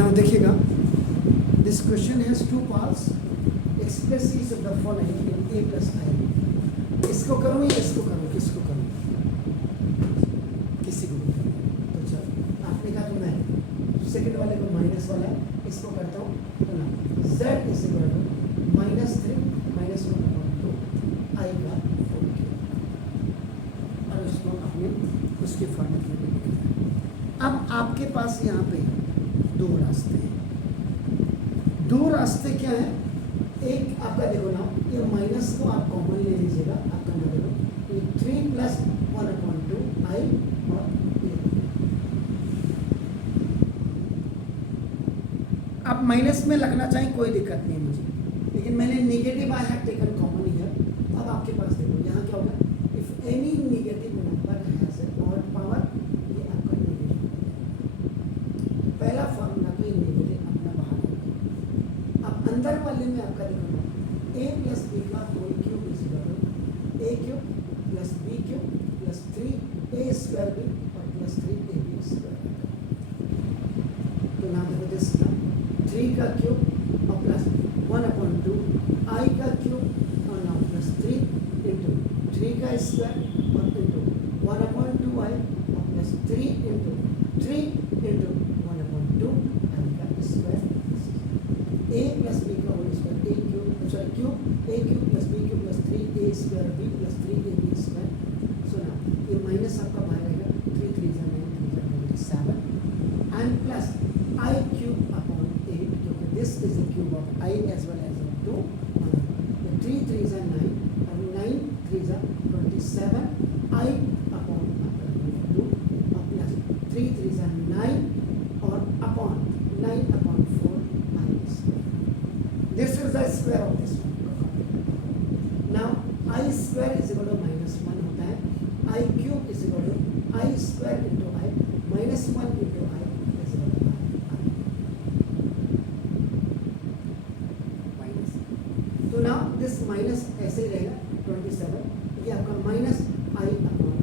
Now देखिएगा, this question has two parts, express is of the following in a plus i। इसको करूँ या इसको करूँ, किसको करूँ, किसी को भी करूँ। तो चलो आपने कहा तो मैं सेकंड वाले को माइनस वाला है, इसको करता हूँ। तो ना z is equal to -3 -1/2 i का होल क्यूब, और उसको अपने उसके फॉर्मेट में लिखते हैं। अब आपके पास यहाँ पे दो रास्ते हैं। दो रास्ते क्या है, एक आपका देखो ना, ये माइनस को आप कॉमन ले लीजिएगा, आपका ना देखो ये 3 + 1/2 i और ये। आप माइनस में लगना चाहिए, कोई दिक्कत नहीं मुझे, लेकिन मैंने negative I have taken common here. अब आपके पास देखो यहाँ क्या होगा, if any negative number has a odd power, ये आपका नेगेटिव, पहला फॉर्मूला तो ये नेगेटिव अपना बाहर होगा। अब अंदर वाले में आपका देखो ना, a + b का whole cube is equal to a cube + b cube + 3a² और +3ab²। तो नाम देखो दिस ना 3 का क्यूब और प्लस 1/2 i का क्यूब और नाउ +3 इंटू 3 का स्क्वायर और इंटू 1/2 i और +3 इंटू 3 इंटू 1/2 i का स्क्वायर। a + b का whole square, a cube, sorry cube, a cube + b cube + 3a² b + 3ab²। So ना ये माइनस आपका बाहर आएगा, 3 3 9 3 7 and plus i cube upon 8, क्योंकि this is the cube of i as well as 2। 3 3 9 और 9 3 27 i upon 2 और plus 3 3 9 और upon 9/4 i²। This is the square of this one. Now i² is equal to -1 होता है, i cube is equal to i² into i, -1 into i is equal to i minus। तो now this minus ऐसे ही रहेगा 27, ये आपका -i/8 होगा।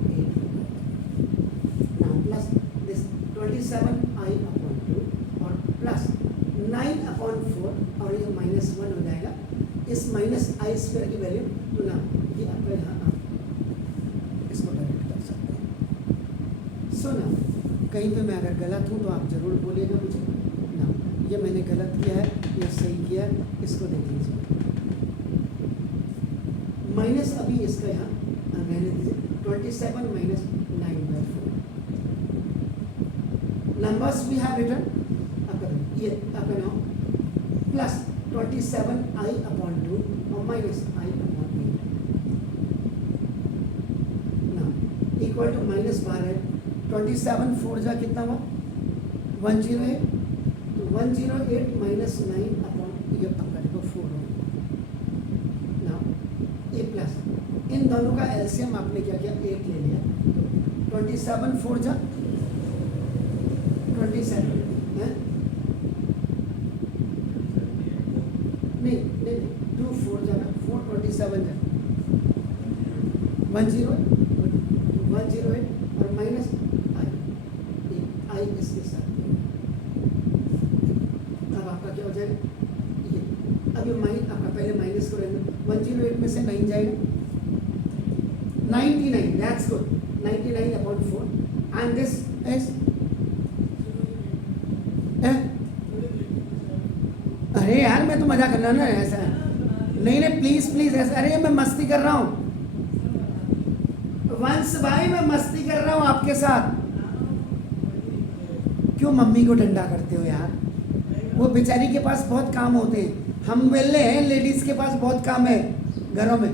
now plus this 27i/2 और plus 9/4 और ये -1 हो जाएगा, इस -i² की वैल्यू। तो ना ये आपका यहाँ आप इसको डायरेक्ट कर सकते हैं। सो ना कहीं पे मैं अगर गलत हूँ तो आप ज़रूर बोलिएगा मुझे ना, ये मैंने गलत किया है या सही किया है, इसको देख लीजिए। माइनस अभी इसका यहाँ रहने दीजिए, 27 - 9/4 नंबर्स वी हैव रिटन। ये आपका नाउ प्लस 27i/2 और -i/8 ना इक्वल टू माइनस बाहर है, 27 4 जा कितना हुआ 108, तो 108 - 9 ये आपका देखो 4 हो ना, ए प्लस इन दोनों का एलसीएम आपने क्या किया 8 ले लिया, तो 27 4 जा 27 है, नहीं 2 4 जाना 4 27 जा 108 और माइनस आई इसके साथ। अब आपका क्या हो जाएगा, ये अब ये आपका पहले माइनस को रहना, 108 में से 9 जाएगा 99, that's good, 99/4 and this is अरे यार मैं तो मजा कर रहा हूँ ना, ऐसा नहीं नहीं प्लीज प्लीज ऐसा, अरे मैं मस्ती कर रहा हूँ वंश भाई, मैं मस्ती कर रहा हूँ आपके साथ। क्यों मम्मी को डंडा करते हो यार, वो बेचारी के पास बहुत काम होते हैं, हम वेले हैं, लेडीज के पास बहुत काम है घरों में,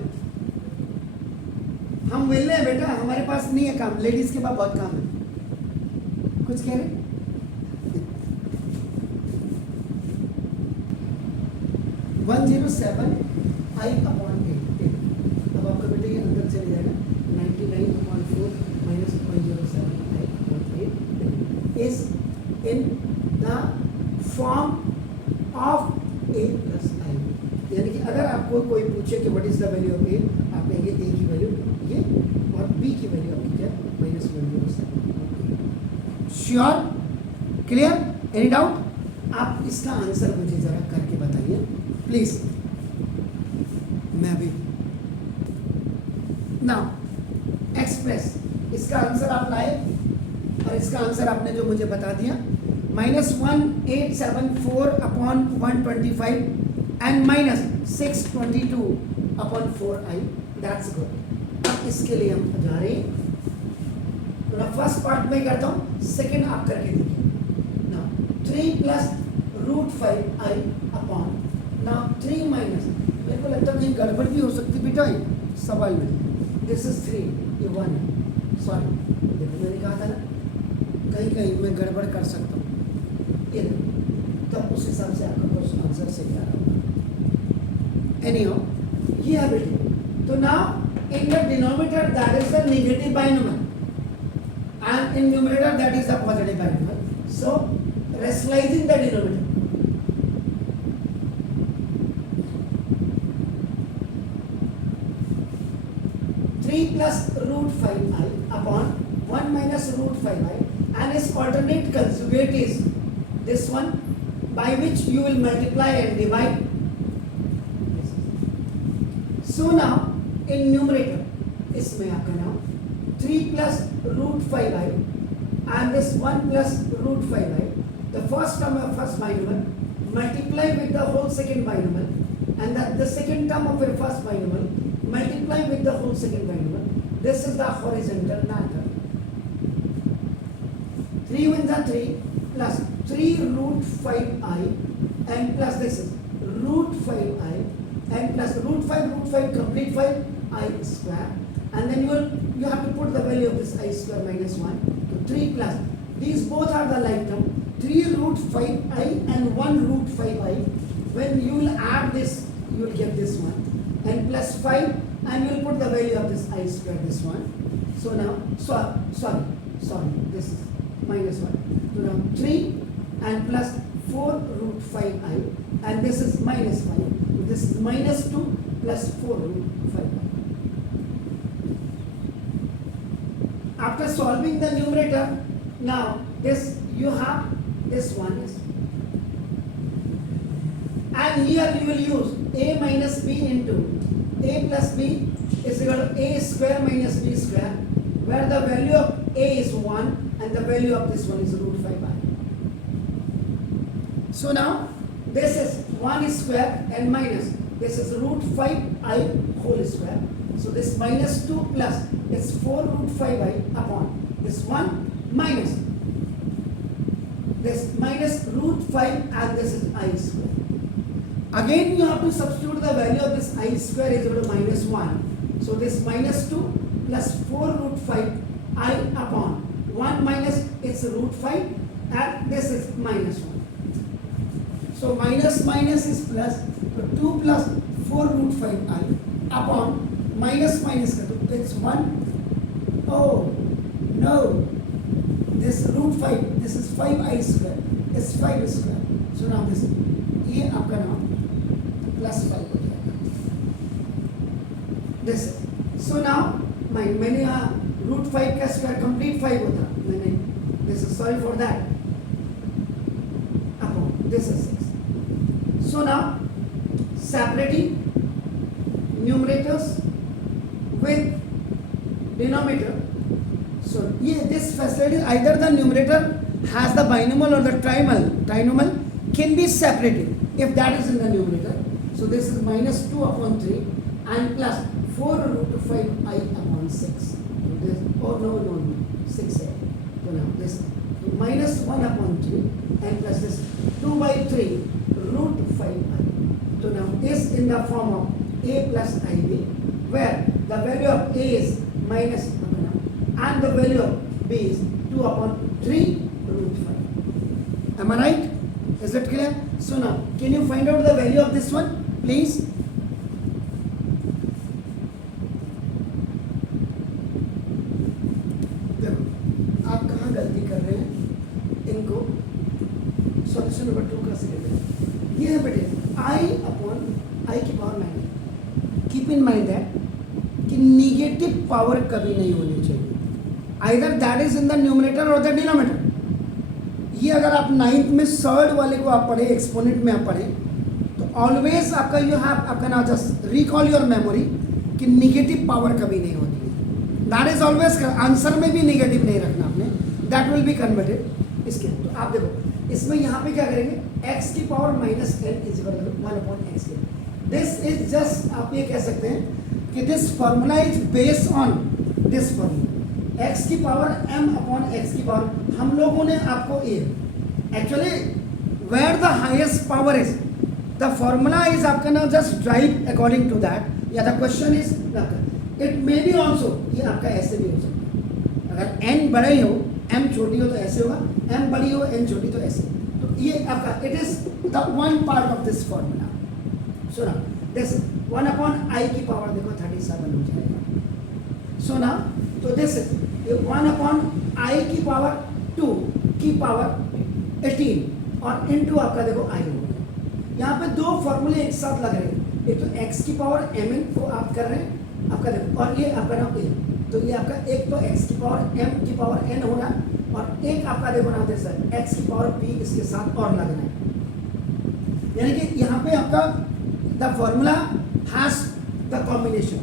हम वेले हैं बेटा, हमारे पास नहीं है काम, लेडीज के पास बहुत काम है। कुछ कह रहे 107i/8, अब आपका बेटा ये अंदर चले जाएगा, 99/4 - 107i/8 is in the form of a plus i। यानी कि अगर आपको कोई पूछे कि what is the value of a, आप कहेंगे a की वैल्यू ये और b की वैल्यू आपकी क्या -107। Sure, clear, any doubt? आप इसका आंसर मुझे ज़रा करके बताइए प्लीज़। मैं भी ना एक्सप्रेस इसका आंसर आप लाए और इसका आंसर आपने जो मुझे बता दिया -1874 upon 125 and -622 upon 4i, that's good. अब इसके लिए हम जा रहे हैं, तो ना फर्स्ट पार्ट में करता हूँ, सेकेंड आप करके देखिए ना 3 + √5i अपॉन ना 3 माइनस, मेरे को लगता है कहीं गड़बड़ भी हो सकती बेटा ये सवाल में, दिस इज 3 ये 1 है, सॉरी देखो मैंने कहा था ना कहीं कहीं मैं गड़बड़ कर सकता हूँ, ये तब उस हिसाब से आपका क्वेश्चन आंसर सही आ रहा होगा। एनीहाउ ये है बेटे, तो now in the denominator that is the negative binomial and in numerator that is the positive binomial, so rationalizing the denominator, 3 + √5i upon 1 minus √5i and its alternate conjugate is this one by which you will multiply and divide. So now in numerator इसमें आपका नाम 3 + √5i and this 1 + √5i, the first term of first binomial multiply with the whole second binomial and the second term of your first binomial multiply with the whole second binomial. This is the horizontal method. 3 × 3 plus 3 √5i and plus this is √5i and plus √5 complete 5 i square, and then you have to put the value of this I square minus 1 to 3 plus these both are the like term 3 √5i and 1 √5i. When you will add this you will get this one and plus 5 and you will put the value of this I square this one. So now sorry this is minus 1, so now 3 and plus 4 √5i and this is minus 5, this is minus 2 plus 4 √5i. After solving the numerator, now this you have this one is, and here you will use a minus b into a plus b is equal to a square minus b square, where the value of a is 1 and the value of this one is √5i. So now this is 1 square and minus this is √5i whole square. So this minus 2 plus is 4 √5i upon this 1 minus this minus √5 and this is I square. Again you have to substitute the value of this I square is equal to minus 1. So this minus 2 plus 4 √5i upon 1 minus its √5 and this is minus 1. So minus is plus, so 2 plus 4 √5i upon minus का तो it's 1. Oh no, this √5 this is 5i square, it's 5 square. So now this ये आपका नाम plus 5 हो जाएगा. This is so now मैंने यहाँ √5 का स्क्वायर complete 5 होता, मैंने this is sorry for that upon this is 6. So now separating numerators with denominator. So this facility either the numerator has the binomial or the trinomial can be separated if that is in the numerator. So this is minus 2 upon 3 and plus 4 √5i upon 6. So this, oh no 6 here. So now this minus 1 upon 3 and plus this 2 by 3 √5i. So now is in the form of a plus ib, where the value of a is minus and the value of b is 2 upon 3 √5. Am I right? Is that clear? So now can you find out the value of this one please? देखो आप कहाँ गलती कर रहे हैं, इनको solution number 2 का से ये है बेटे I upon I की power 9. Keep in mind that कि निगेटिव पावर कभी नहीं होनी चाहिए, either that is in the numerator और द डिनोमिनेटर. ये अगर आप 9th में 3rd वाले को आप पढ़े, एक्सपोनेंट में आप पढ़े, तो ऑलवेज आपका यू हैव आपका ना जस्ट रिकॉल योर मेमोरी कि निगेटिव पावर कभी नहीं होती है। दैट इज ऑलवेज, आंसर में भी निगेटिव नहीं रखना आपने, दैट विल बी कन्वर्टेड इसके। तो आप देखो इसमें यहाँ पे क्या करेंगे, x की power minus N is equal to 1 upon x के। दिस इज जस्ट, आप ये कह सकते हैं कि this formula is based on this formula, x की पावर m अपॉन x की पावर। हम लोगों ने आपको ये actually where the highest power is, the formula is आपका ना just drive according to that, या the question is it may be also, ये आपका ऐसे भी हो सकता है, अगर n बड़े हो m छोटी हो तो ऐसे होगा, m बड़ी हो n छोटी तो ऐसे। तो ये आपका it is the one part of this formula. So ना दिस 1 अपॉन i की पावर देखो 37 हो जाएगा। सो ना तो दिस 1 अपॉन i की पावर 2 की पावर 18 और इनटू आपका देखो i हो गया। यहाँ पे दो फॉर्मूले एक साथ लग रहे हैं, एक तो x की पावर mn को आप कर रहे हैं आपका देखो, और ये आपका ना a, तो ये आपका एक तो x की पावर m की पावर n होगा, और एक आपका देखो ना होते सर x की पावर p इसके साथ और लगना है। यानी कि यहाँ पे आपका the formula has the combination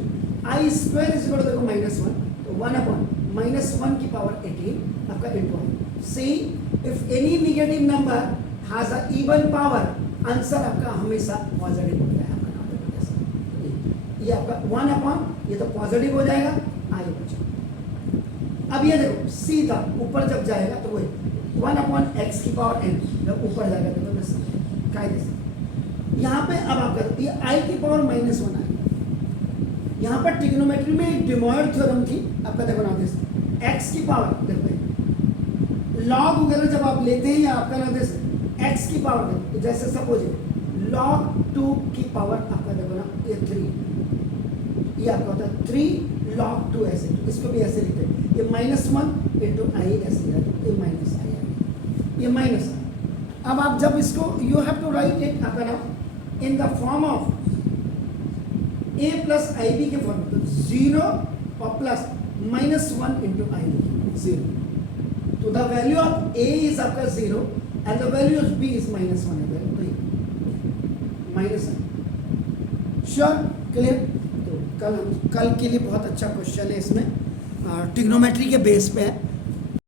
i square is equal to देखो -1, तो 1 अपॉन -1 की पावर 18 आपका इनटू है। See if any negative number has a even power, answer आपका हमेशा पॉजिटिव होता है आपका नाम ऐसा। ये आपका 1 अपॉन ये तो पॉजिटिव हो जाएगा, i बचा। अब ये देखो सीधा ऊपर जब जाएगा तो वही 1 अपॉन x की पावर n, जब ऊपर जाएगा देखो बस कायदे से यहाँ पे अब आप करते हैं i की पावर -1 आएगा। यहाँ पर ट्रिग्नोमेट्री में डे मॉयर थ्योरम थी आपका देखो ना दिस x की पावर देखो लॉग वगैरह जब आप लेते हैं या आपका ना दिस x की पावर, तो जैसे सपोज log 2 की पावर आपका देखो ना ये 3, ये आपका होता है 3 log 2 ऐसे, तो इसको भी ऐसे लिखते हैं, ये -1 इंटू आई ऐसे रहता, ये माइनस आई है, ये माइनस है। अब आप जब इसको you have to write it आपका ना in the form of a plus I B के फॉर्म, तो 0 और प्लस -1 इंटू आई जीरो, तो the value of a is आपका 0 and the value of b is -1 है, -1 श्योर क्लियर। तो कल के लिए बहुत अच्छा क्वेश्चन है इसमें, ट्रिग्नोमेट्री के बेस पे है।